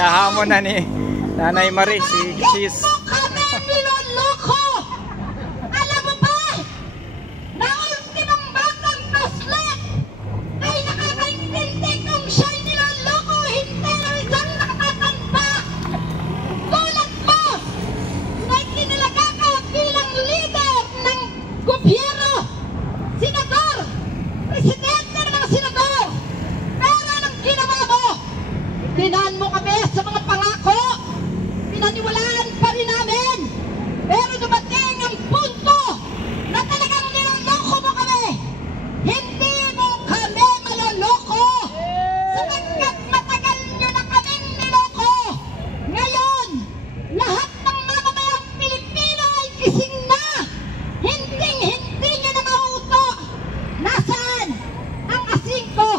Hinahamon na ni Nanay Marie si Sis. Kami niloloko! Alam mo ba? Na ultimong batang toslet ay nakakaintindi kung siya'y niloloko, hindi na isang nakatatanda. Tulad mo na kinalaga ka bilang leader ng gobyerno, senador, presidente ng mga senador. Pero anong ginawa mo? Tinahan mo kami sa mga pangako. Pinaniwalaan pa rin namin. Pero dumating ang punto na talagang niloloko mo kami. Hindi mo kami maloloko. Sapagkat matagal nyo na kaming niloko. Ngayon, lahat ng mamamayang Pilipino ay gising na. Hindi nyo na mauuto. Nasaan ang asingko?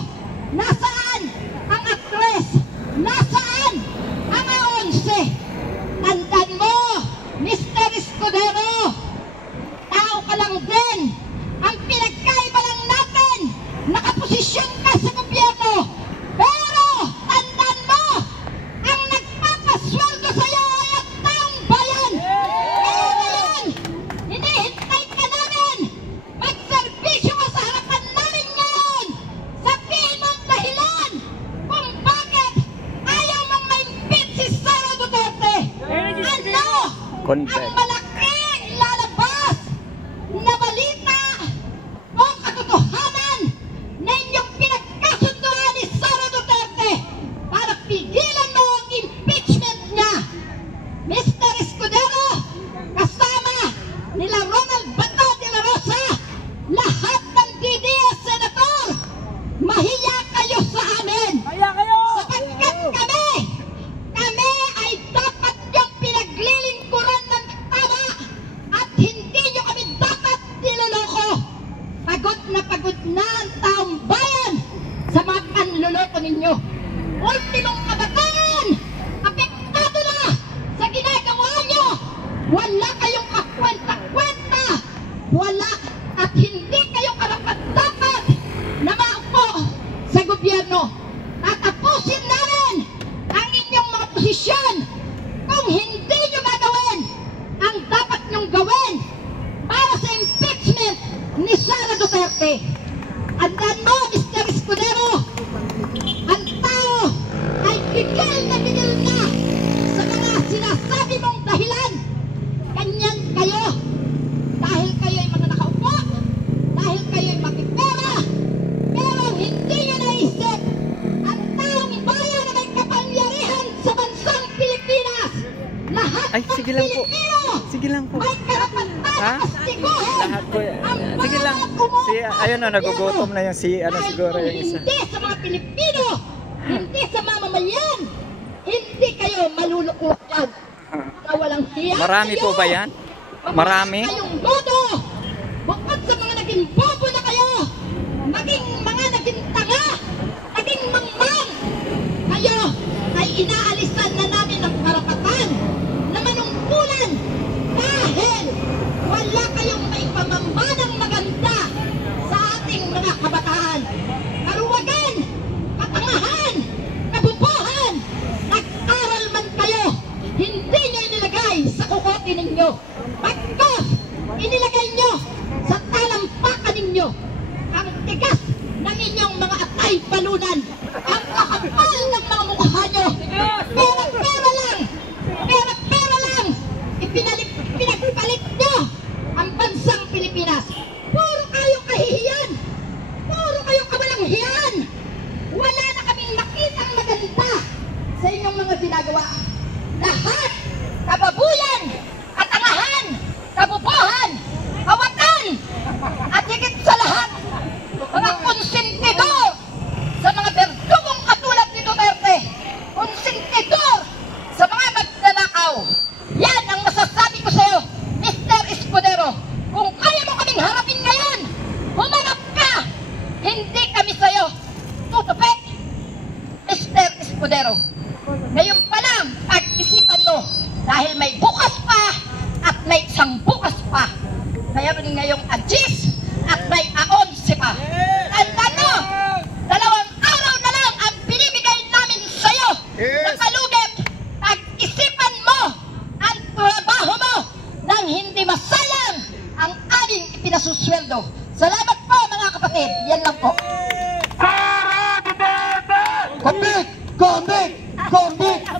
Nasaan ang aktres? Nasaan ang 11? Tandaan mo, Mr. Escudero, tao ka lang din. Ang pinagkaiba lang natin, nakaposisyon ka sa gobyerno. Pero, tandaan mo, ang nagpapasweldo sa'yo ay ang taong bayan. Kaya ngayon, hinihintay ka namin. Magserbisyo ka sa harapan namin ngayon. Sabihin mo ang dahilan kung bakit ayaw mong ma-impeach si Sara Duterte. Ano ang malaking lalabas na balita o katotohanan na inyong pinagkasunduan ni Sara Duterte para pigilan mo ang impeachment niya? Mr. Escudero, kasama nila Ronald Bato de la Rosa, lahat ng DDS senator, mahiya kayo sa amin. Sapagkat kami ay dapat yung pinaglilingkuran ng tama at hindi nyo kami dapat niloloko. Pagod na ang taong bayan sa mga panloloko ninyo. Ultimong kabataan, apektado na sa ginagawa nyo. Wala kayong kakwenta-kwenta. Wala at hindi kayo karapat-dapat na maupo sa gobyerno. Tatapusin namin ang inyong mga posisyon kung hindi nyo gagawin ang dapat nyong gawin para sa impeachment ni Sara Duterte. Andaan mo, Mr. Escudero, ang tao ay bigil na sa mga sinasabi mong dahilan. Ganyan kayo dahil kayo ay mga nakaupo, dahil kayo ay makipera, pero hindi nyo naisip ang taong bayan na may kapangyarihan sa bansang Pilipinas. Lahat Ay, ng sige lang po. Pilipino Sige lang po. may karapatan Ha? astiguhin Lahat po. ang Sige lang. Si, ayun na, nagugutom na yung si, ano siguro yung isa. Hindi sa mga Pilipino, hindi sa mamamayan, hindi kayo malulukuhan na walang hiya. Marami po ba yan? Marami? Kayong bodo, bukod sa mga naging bobo na kayo, maging mga naging tanga, naging mangmang, kayo ay inaalisan na namin ang karapatan na manungkulan dahil wala kayong may pamambanang maganda sa ating mga kabataan. Karuwagan, katangahan, kabubuhan, nag-aral man kayo, hindi nyo inilagay sa kukote ninyo. Pagkos, inilagay nyo sa talampakan ninyo ang tigas ng inyong mga atay balunan, ang kakapal ng mga mukha nyo. Pera lang, pinagpalit nyo ang bansang Pilipinas. Puro kayo kahihiyan, puro kayo kawalang-hiyan. Wala na kaming makitang maganda sa inyong mga ginagawa. Lahat, kababuyan, katangahan, kabubuhan, kawatan, at higit sa lahat, mga konsentidor sa mga berdugong katulad ni Duterte. Salamat po mga kapatid. Yan lang po. Sara Duterte! Commit! Commit! Commit!